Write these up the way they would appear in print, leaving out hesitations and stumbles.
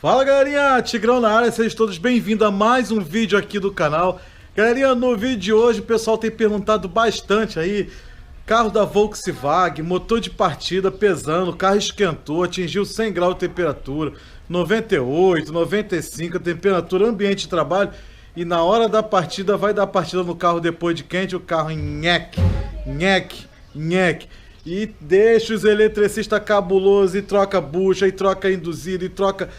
Fala galerinha, Tigrão na área, sejam todos bem-vindos a mais um vídeo aqui do canal. Galerinha, no vídeo de hoje o pessoal tem perguntado bastante aí. Carro da Volkswagen, motor de partida pesando, o carro esquentou, atingiu 100 graus de temperatura, 98, 95 a temperatura ambiente de trabalho. E na hora da partida, vai dar partida no carro depois de quente, o carro nheque, nheque, nheque. E deixa os eletricistas cabulosos e troca bucha, e troca induzido, e troca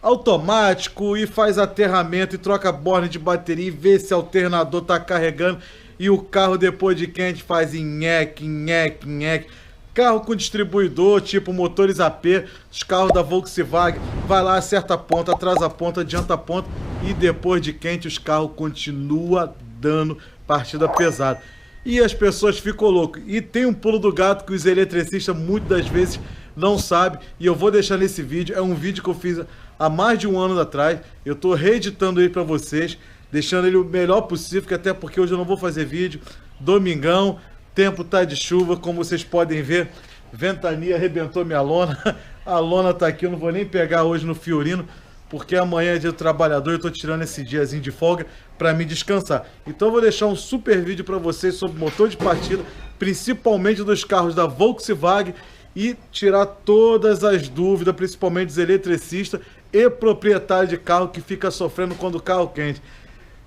automático, e faz aterramento, e troca borne de bateria, e vê se o alternador tá carregando, e o carro depois de quente faz nheque, nheque, nheque. Carro com distribuidor, tipo motores AP, os carros da Volkswagen, vai lá, acerta a ponta, atrasa a ponta, adianta a ponta, e depois de quente os carros continuam dando partida pesada. E as pessoas ficam loucas. E tem um pulo do gato que os eletricistas muitas das vezes não sabem, e eu vou deixar nesse vídeo. É um vídeo que eu fiz há mais de um ano atrás. Eu estou reeditando ele para vocês, deixando ele o melhor possível, que até porque hoje eu não vou fazer vídeo. Domingão, tempo tá de chuva, como vocês podem ver. Ventania arrebentou minha lona. A lona tá aqui, eu não vou nem pegar hoje no Fiorino, porque amanhã é dia do trabalhador, eu tô tirando esse diazinho de folga para me descansar. Então eu vou deixar um super vídeo para vocês sobre motor de partida, principalmente dos carros da Volkswagen, e tirar todas as dúvidas, principalmente dos eletricistas e proprietários de carro que fica sofrendo quando o carro quente.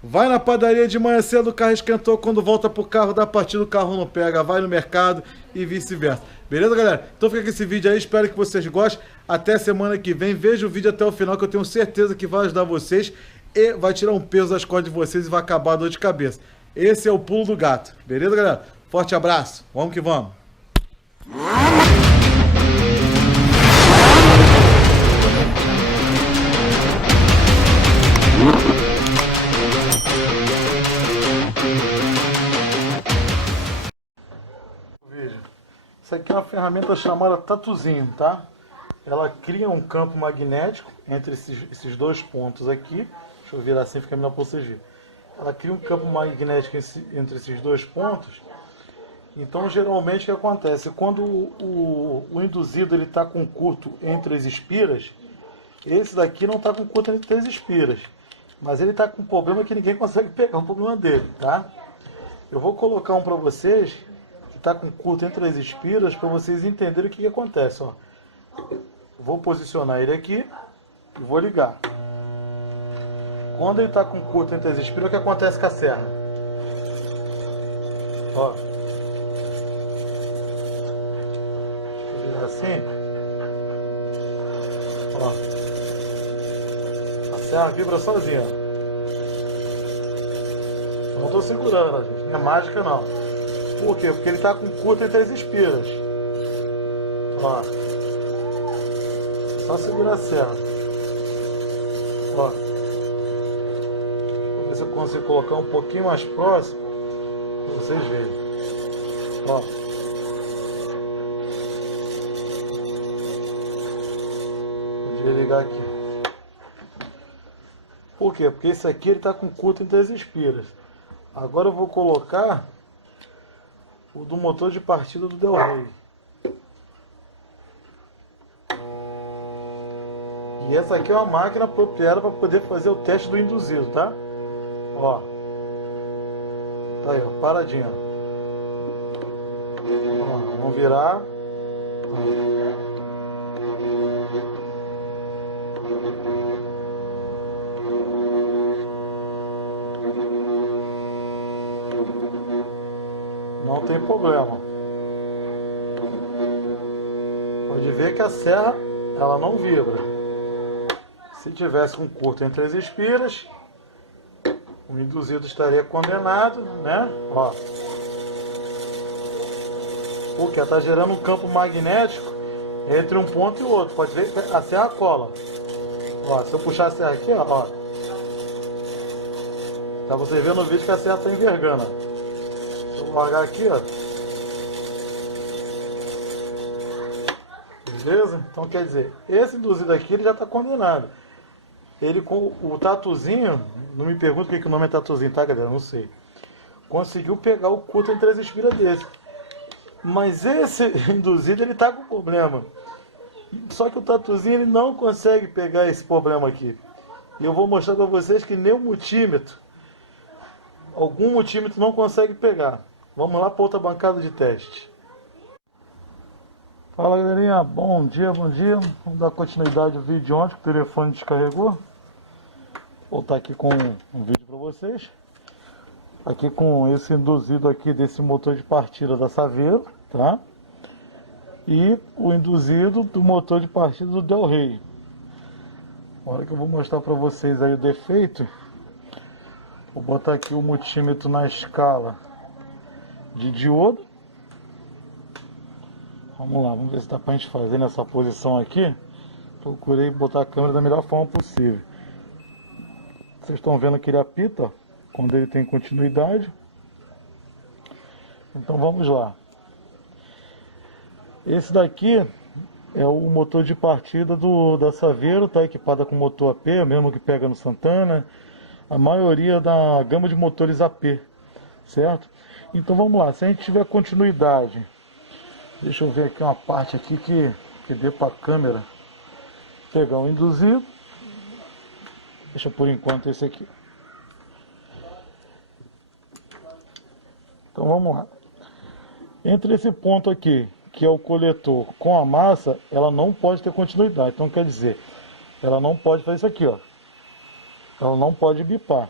Vai na padaria de manhã cedo, o carro esquentou, quando volta pro carro da partida o carro não pega, vai no mercado e vice-versa. Beleza, galera? Então fica com esse vídeo aí, espero que vocês gostem. Até semana que vem, veja o vídeo até o final, que eu tenho certeza que vai ajudar vocês e vai tirar um peso das costas de vocês e vai acabar a dor de cabeça. Esse é o pulo do gato. Beleza, galera? Forte abraço. Vamos que vamos. Isso aqui é uma ferramenta chamada Tatuzinho, tá? Ela cria um campo magnético entre esses dois pontos aqui. Deixa eu virar assim, fica melhor para vocês verem. Ela cria um campo magnético entre esses dois pontos. Então, geralmente, o que acontece? Quando o induzido ele está com curto entre as espiras, esse daqui não está com curto entre as espiras. Mas ele está com um problema que ninguém consegue pegar o problema dele, tá? Eu vou colocar um para vocês que está com curto entre as espiras para vocês entenderem o que acontece, ó. Vou posicionar ele aqui e vou ligar. Quando ele está com curto entre as espiras, o que acontece com a serra? Ó. Assim. Ó. A serra vibra sozinha. Eu não estou segurando, gente. Não é mágica não. Por quê? Porque ele está com curto entre as espiras. Ó. Só segurar a serra. Ó. Vou ver se eu consigo colocar um pouquinho mais próximo para vocês verem. Ó. Vou desligar aqui. Por quê? Porque esse aqui ele está com curto entre as espiras. Agora eu vou colocar o do motor de partida do Del Rey. E essa aqui é uma máquina apropriada para poder fazer o teste do induzido, tá? Ó. Tá aí, ó, paradinho. Ó, vamos virar. Não tem problema. Pode ver que a serra, ela não vibra. Se tivesse um curto entre as espiras, o induzido estaria condenado, né? Ó. Porque está gerando um campo magnético entre um ponto e o outro. Pode ver que a serra cola. Ó, se eu puxar a serra aqui, ó. Pra você ver no vídeo que a serra está envergando. Vou largar aqui, ó. Beleza? Então quer dizer, esse induzido aqui ele já está condenado. Ele com o tatuzinho, não me pergunta por que o nome é tatuzinho, tá, galera? Não sei. Conseguiu pegar o curto entre as espiras desse. Mas esse induzido ele tá com problema. Só que o tatuzinho ele não consegue pegar esse problema aqui. E eu vou mostrar para vocês que nem o multímetro, algum multímetro não consegue pegar. Vamos lá para outra bancada de teste. Fala galerinha, bom dia, bom dia. Vamos dar continuidade ao vídeo de ontem que o telefone descarregou. Vou voltar aqui com um vídeo para vocês. Aqui com esse induzido aqui desse motor de partida da Saveiro, tá? E o induzido do motor de partida do Del Rey. Agora que eu vou mostrar para vocês aí o defeito. Vou botar aqui o multímetro na escala de diodo. Vamos lá, vamos ver se dá pra gente fazer nessa posição aqui. Procurei botar a câmera da melhor forma possível. Vocês estão vendo que ele apita quando ele tem continuidade. Então vamos lá. Esse daqui é o motor de partida da Saveiro, tá equipada com motor AP, mesmo que pega no Santana. A maioria da gama de motores AP, certo? Então vamos lá, se a gente tiver continuidade, deixa eu ver aqui uma parte aqui que dê para a câmera pegar o induzido. Deixa por enquanto esse aqui. Então vamos lá. Entre esse ponto aqui, que é o coletor, com a massa, ela não pode ter continuidade. Então quer dizer, ela não pode fazer isso aqui, ó. Ela não pode bipar.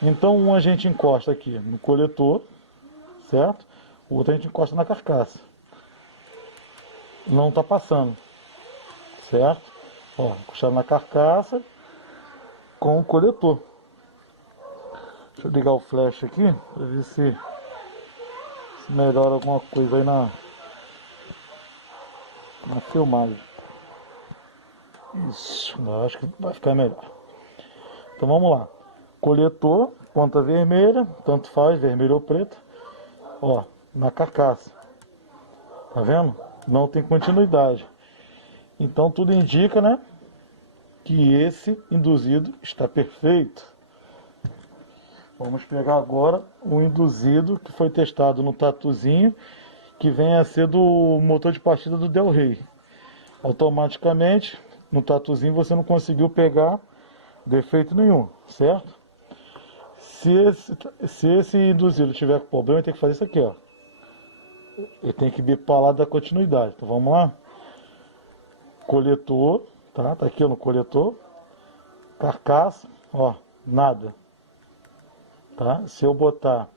Então a gente encosta aqui no coletor, certo? O outro a gente encosta na carcaça. Não está passando, certo? Ó, encostar na carcaça com o coletor. Deixa eu ligar o flash aqui para ver se melhora alguma coisa aí na filmagem. Isso, acho que vai ficar melhor. Então vamos lá. Coletor, ponta vermelha, tanto faz, vermelho ou preto. Ó, na carcaça. Tá vendo? Não tem continuidade. Então tudo indica, né, que esse induzido está perfeito. Vamos pegar agora o induzido que foi testado no tatuzinho, que vem a ser do motor de partida do Del Rey. Automaticamente, no tatuzinho você não conseguiu pegar defeito nenhum, certo? Se esse induzido tiver problema, ele tem que fazer isso aqui, ó. Ele tem que bipar lá da continuidade. Então vamos lá. Coletor, tá? Tá aqui no coletor. Carcaça, ó, nada. Tá? Se eu botar,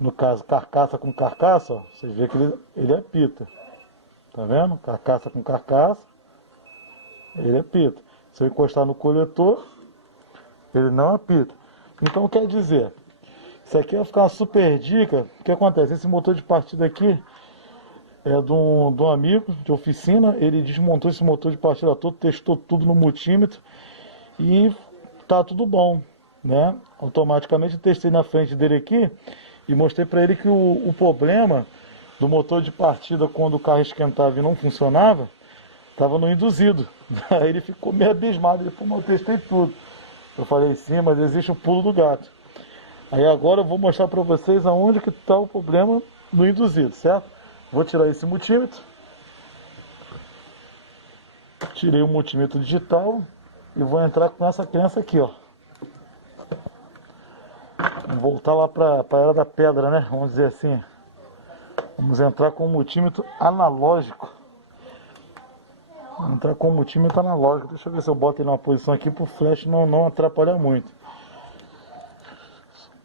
no caso, carcaça com carcaça, ó, você vê que ele apita. Tá vendo? Carcaça com carcaça, ele apita. Se eu encostar no coletor, ele não apita. Então quer dizer, isso aqui vai ficar uma super dica. O que acontece? Esse motor de partida aqui é de um amigo de oficina. Ele desmontou esse motor de partida todo, testou tudo no multímetro e tá tudo bom, né? Automaticamente eu testei na frente dele aqui e mostrei para ele que o problema do motor de partida quando o carro esquentava e não funcionava estava no induzido. Aí ele ficou meio abismado. Ele falou, eu testei tudo. Eu falei, sim, mas existe o pulo do gato. Aí agora eu vou mostrar para vocês aonde que está o problema no induzido, certo? Vou tirar esse multímetro. Tirei o multímetro digital e vou entrar com essa criança aqui, ó. Vamos voltar lá para a Era da Pedra, né? Vamos dizer assim. Vamos entrar com o multímetro analógico. Vamos entrar com o multímetro analógico. Deixa eu ver se eu boto ele numa posição aqui para o flash não atrapalhar muito.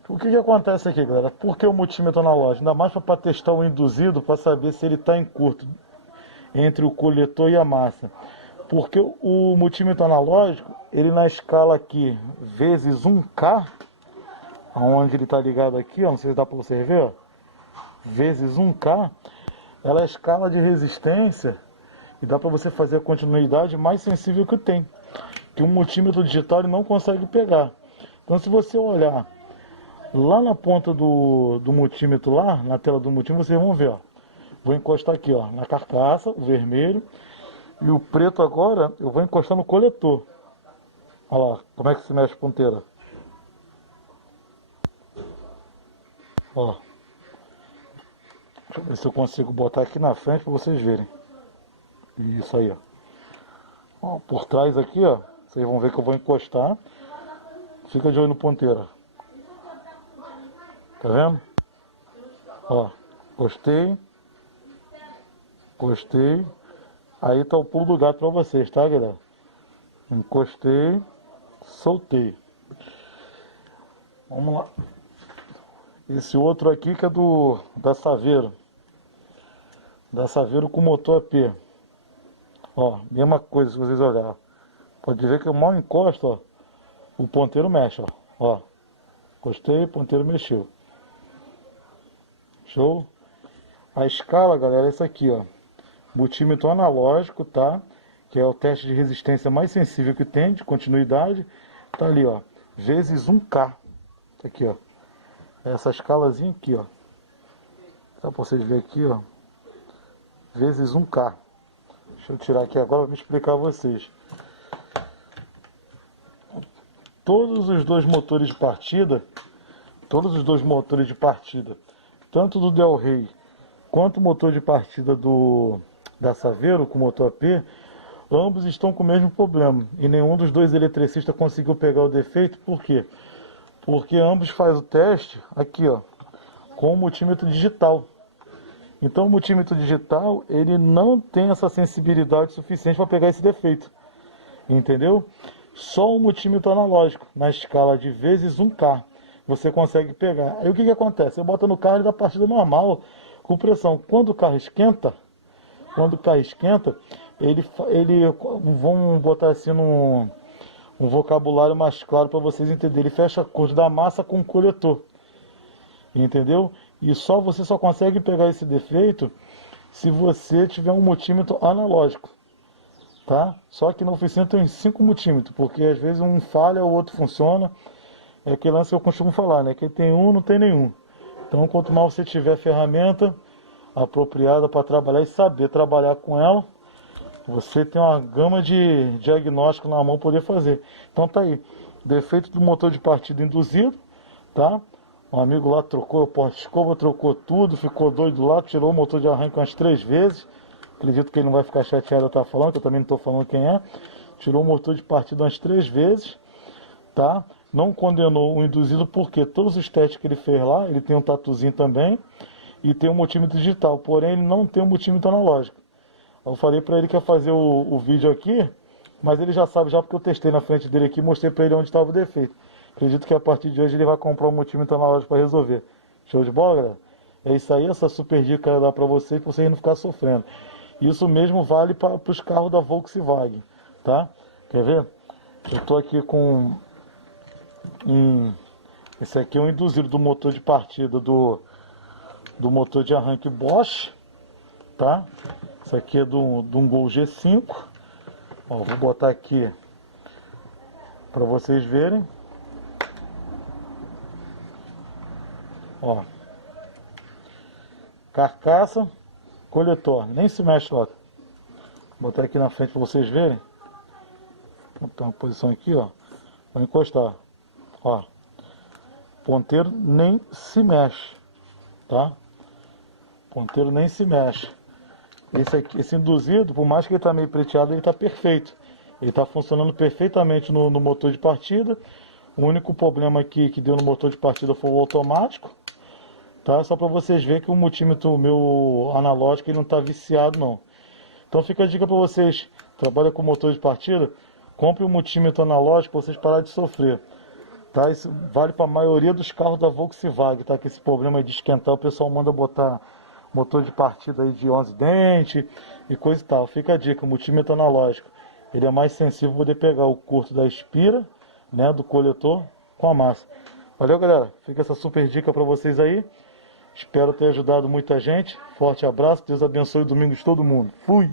O que acontece aqui, galera? Por que o multímetro analógico? Ainda mais para testar o induzido, para saber se ele está em curto entre o coletor e a massa. Porque o multímetro analógico, ele na escala aqui, vezes 1K, onde ele está ligado aqui, ó, não sei se dá para você ver, ó, vezes 1K, ela é a escala de resistência e dá para você fazer a continuidade mais sensível que tem, que o multímetro digital ele não consegue pegar. Então se você olhar lá na ponta do multímetro, lá na tela do multímetro, vocês vão ver, ó. Vou encostar aqui, ó, na carcaça, o vermelho, e o preto agora eu vou encostar no coletor. Olha lá, como é que se mexe a ponteira. Ó. Deixa eu ver se eu consigo botar aqui na frente para vocês verem. Isso aí, ó. Ó, por trás aqui, ó, vocês vão ver que eu vou encostar. Fica de olho no ponteiro. Tá vendo? Ó, gostei. Gostei. Aí tá o pulo do gato pra vocês, tá, galera? Encostei. Soltei. Vamos lá. Esse outro aqui que é da Saveiro. Da Saveiro com motor AP. Ó, mesma coisa se vocês olharem. Pode ver que eu mal encosto, ó. O ponteiro mexe, ó. Ó. Encostei, o ponteiro mexeu. Show? A escala, galera, é essa aqui, ó. Multímetro analógico, tá? Que é o teste de resistência mais sensível que tem, de continuidade. Tá ali, ó. Vezes 1K. Aqui, ó. Essa escalazinha aqui, ó. Dá pra vocês verem aqui, ó. Vezes 1K. Deixa eu tirar aqui agora para me explicar a vocês. Todos os dois motores de partida, tanto do Del Rey quanto o motor de partida da Saveiro com motor AP, ambos estão com o mesmo problema. E nenhum dos dois eletricistas conseguiu pegar o defeito. Por quê? Porque ambos fazem o teste aqui, ó, com o multímetro digital. Então o multímetro digital, ele não tem essa sensibilidade suficiente para pegar esse defeito. Entendeu? Só o multímetro analógico, na escala de vezes 1K, você consegue pegar. Aí o que que acontece? Você bota no carro e dá partida normal, com pressão. Quando o carro esquenta, vamos botar assim um vocabulário mais claro para vocês entenderem. Ele fecha a curva da massa com o coletor. Entendeu? E você só consegue pegar esse defeito se você tiver um multímetro analógico. Tá? Só que na oficina tem 5 multímetros, porque às vezes um falha, o outro funciona. É aquele lance que eu costumo falar, né? Quem tem um, não tem nenhum. Então, quanto mais você tiver ferramenta apropriada para trabalhar e saber trabalhar com ela, você tem uma gama de diagnóstico na mão poder fazer. Então tá aí, defeito do motor de partida induzido, tá? Um amigo lá trocou o porta-escova, trocou tudo, ficou doido lá, tirou o motor de arranque umas 3 vezes. Acredito que ele não vai ficar chateado eu estar falando, que eu também não estou falando quem é. Tirou o motor de partida umas 3 vezes, tá? Não condenou o induzido porque todos os testes que ele fez lá, ele tem um tatuzinho também e tem um multímetro digital, porém ele não tem um multímetro analógico. Eu falei para ele que ia fazer o vídeo aqui, mas ele já sabe já porque eu testei na frente dele aqui e mostrei para ele onde estava o defeito. Acredito que a partir de hoje ele vai comprar um multímetro analógico para resolver. Show de bola, galera? É isso aí, essa super dica que eu ia dar para vocês, para vocês não ficarem sofrendo. Isso mesmo vale para os carros da Volkswagen, tá? Quer ver? Eu estou aqui com esse aqui é um induzido do motor de partida do motor de arranque Bosch, tá? Isso aqui é de um Gol G5. Ó, vou botar aqui para vocês verem. Ó, carcaça, coletor, nem se mexe lá. Vou botar aqui na frente para vocês verem. Vou botar uma posição aqui, ó. Vou encostar. Ó, ponteiro nem se mexe, tá? Ponteiro nem se mexe. Esse induzido, por mais que ele tá meio preteado, ele tá perfeito. Ele tá funcionando perfeitamente no motor de partida. O único problema aqui que deu no motor de partida foi o automático, tá? Só para vocês verem que o multímetro meu analógico ele não tá viciado não. Então fica a dica para vocês, trabalha com motor de partida, compre um multímetro analógico para vocês pararem de sofrer. Tá? Isso vale para a maioria dos carros da Volkswagen, tá? Que esse problema de esquentar, o pessoal manda botar motor de partida aí de 11 dentes e coisa e tal. Fica a dica, o multímetro analógico, ele é mais sensível para poder pegar o curto da espira, né, do coletor com a massa. Valeu, galera, fica essa super dica para vocês aí. Espero ter ajudado muita gente. Forte abraço, Deus abençoe o domingo de todo mundo. Fui!